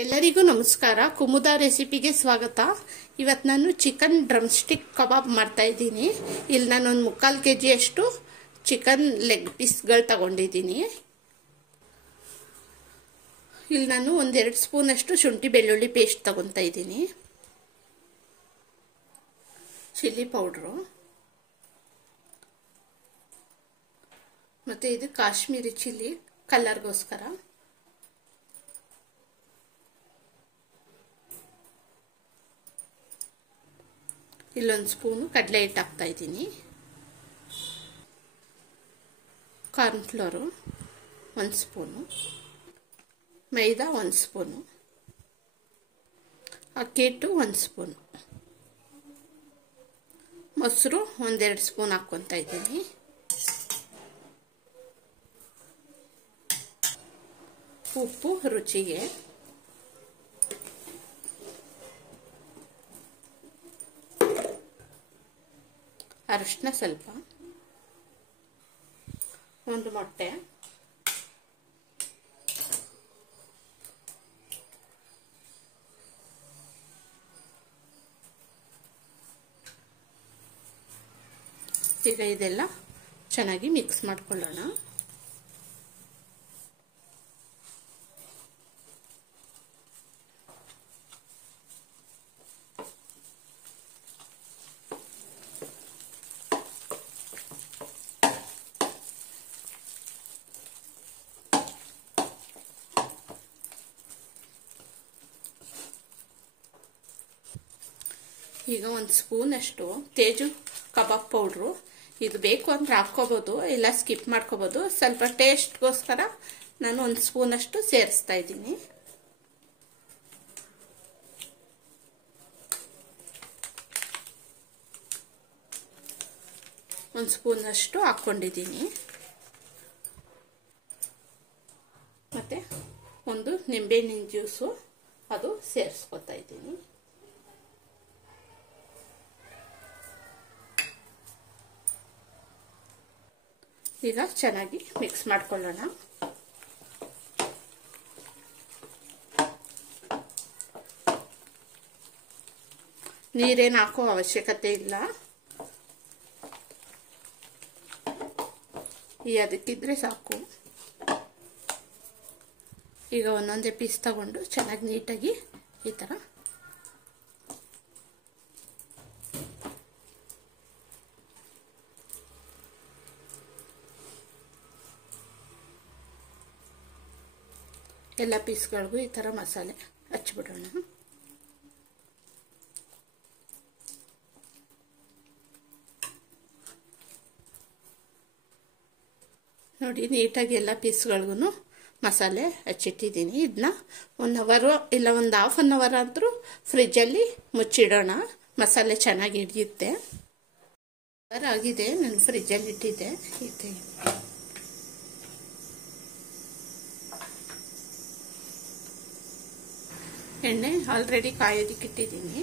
ಎಲ್ಲರಿಗೂ ನಮಸ್ಕಾರ. ಕುಮುದ ರೆಸಿಪಿಗೆ ಸ್ವಾಗತ. ಇವತ್ತು ನಾನು ಚಿಕನ್ ಡ್ರಮ್ ಸ್ಟಿಕ್ ಕಬಾಬ್ ಮಾಡ್ತಾ ಇದ್ದೀನಿ. ಇಲ್ಲಿ ನಾನು ಒಂದು 3/4 kg ಅಷ್ಟು ಚಿಕನ್ ಲೆಗ್ ಪೀಸ್ಗಳು ತಗೊಂಡಿದ್ದೀನಿ. ಇಲ್ಲಿ ನಾನು 1-2 ಸ್ಪೂನ್ ಅಷ್ಟು ಶುಂಠಿ ಬೆಳ್ಳುಳ್ಳಿ ಪೇಸ್ಟ್ ತಗೊತಾ ಇದ್ದೀನಿ. ಚಿಲ್ಲಿ ಪೌಡ್ರು ಮತ್ತೆ ಇದು ಕಾಶ್ಮೀರಿ ಚಿಲ್ಲಿ ಕಲರ್ಗೋಸ್ಕರ. ಇಲ್ಲೊಂದು ಸ್ಪೂನು ಕಡಲೆ ಹಿಟ್ಟು ಹಾಕ್ತಾ ಇದ್ದೀನಿ. ಕಾರ್ನ್ ಫ್ಲೋರು 1 ಸ್ಪೂನು, ಮೈದಾ 1 ಸ್ಪೂನು, ಅಕ್ಕಿ ಹಿಟ್ಟು 1 ಸ್ಪೂನು, ಮೊಸರು 1-2 ಸ್ಪೂನ್ ಹಾಕ್ಕೊತಾ ಇದ್ದೀನಿ. ಉಪ್ಪು ರುಚಿಗೆ, ಅರಿಶಿನ ಸ್ವಲ್ಪ, 1 ಮೊಟ್ಟೆ, ಈಗ ಇದೆಲ್ಲ ಚೆನ್ನಾಗಿ ಮಿಕ್ಸ್ ಮಾಡ್ಕೊಳ್ಳೋಣ. ಈಗ 1 ಸ್ಪೂನ್ ಅಷ್ಟು ತೇಜು ಕಬಾಬ್ ಪೌಡ್ರು, ಇದು ಬೇಕು ಅಂದ್ರೆ ಹಾಕ್ಕೋಬಹುದು, ಇಲ್ಲ ಸ್ಕಿಪ್ ಮಾಡ್ಕೋಬಹುದು. ಸ್ವಲ್ಪ ಟೇಸ್ಟ್ಗೋಸ್ಕರ ನಾನು 1 ಸ್ಪೂನ್ ಅಷ್ಟು ಸೇರಿಸ್ತಾ ಇದ್ದೀನಿ. ಒಂದು ಸ್ಪೂನ್ ಅಷ್ಟು ಹಾಕೊಂಡಿದ್ದೀನಿ. ಮತ್ತೆ ಒಂದು ನಿಂಬೆಹಣ್ಣಿನ ಜ್ಯೂಸು ಅದು ಸೇರಿಸ್ಕೊತಾ ಇದ್ದೀನಿ. ಈಗ ಚೆನ್ನಾಗಿ ಮಿಕ್ಸ್ ಮಾಡ್ಕೊಳ್ಳೋಣ. ನೀರೇನು ಹಾಕೋ ಅವಶ್ಯಕತೆ ಇಲ್ಲ, ಈ ಅದಕ್ಕಿದ್ರೆ ಸಾಕು. ಈಗ ಒಂದೊಂದೇ ಪೀಸ್ ತಗೊಂಡು ಚೆನ್ನಾಗಿ ನೀಟಾಗಿ ಈ ಥರ ಎಲ್ಲ ಪೀಸ್ಗಳಿಗೂ ಈ ಥರ ಮಸಾಲೆ ಹಚ್ಬಿಡೋಣ. ನೋಡಿ, ನೀಟಾಗಿ ಎಲ್ಲ ಪೀಸ್ಗಳಿಗೂ ಮಸಾಲೆ ಹಚ್ಚಿಟ್ಟಿದ್ದೀನಿ. ಇದನ್ನ 1 ಅವರ್ ಇಲ್ಲ ಒಂದು ½ ಅನ್ ಅವರ್ ಆದರೂ ಫ್ರಿಜ್ಜಲ್ಲಿ ಮುಚ್ಚಿಡೋಣ, ಮಸಾಲೆ ಚೆನ್ನಾಗಿ ಹಿಡಿಯುತ್ತೆ. ಆಗಿದೆ, ನಾನು ಫ್ರಿಜ್ಜಲ್ಲಿ ಇಟ್ಟಿದ್ದೆ. ಇದೆ ಎಣ್ಣೆ ಆಲ್ರೆಡಿ ಕಾಯೋದಕ್ಕೆ ಇಟ್ಟಿದ್ದೀನಿ.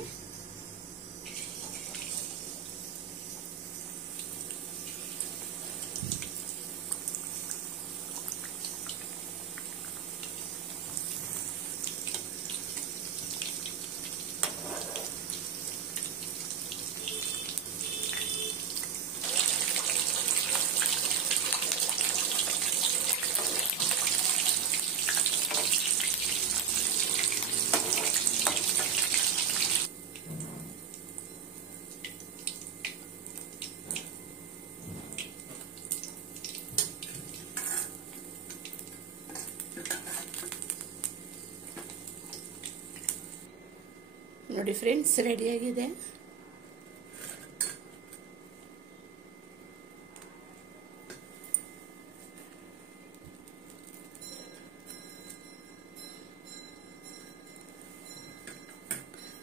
ನೋಡಿ ಫ್ರೆಂಡ್ಸ್, ರೆಡಿಯಾಗಿದೆ.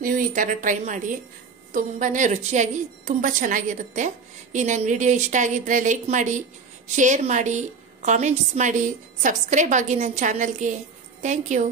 ನೀವು ಈ ಥರ ಟ್ರೈ ಮಾಡಿ, ತುಂಬಾ ರುಚಿಯಾಗಿ ತುಂಬ ಚೆನ್ನಾಗಿರುತ್ತೆ. ಈ ನನ್ನ ವಿಡಿಯೋ ಇಷ್ಟ ಆಗಿದ್ದರೆ ಲೈಕ್ ಮಾಡಿ, ಶೇರ್ ಮಾಡಿ, ಕಾಮೆಂಟ್ಸ್ ಮಾಡಿ, ಸಬ್ಸ್ಕ್ರೈಬ್ ಆಗಿ ನನ್ನ ಚಾನಲ್ಗೆ. Thank you.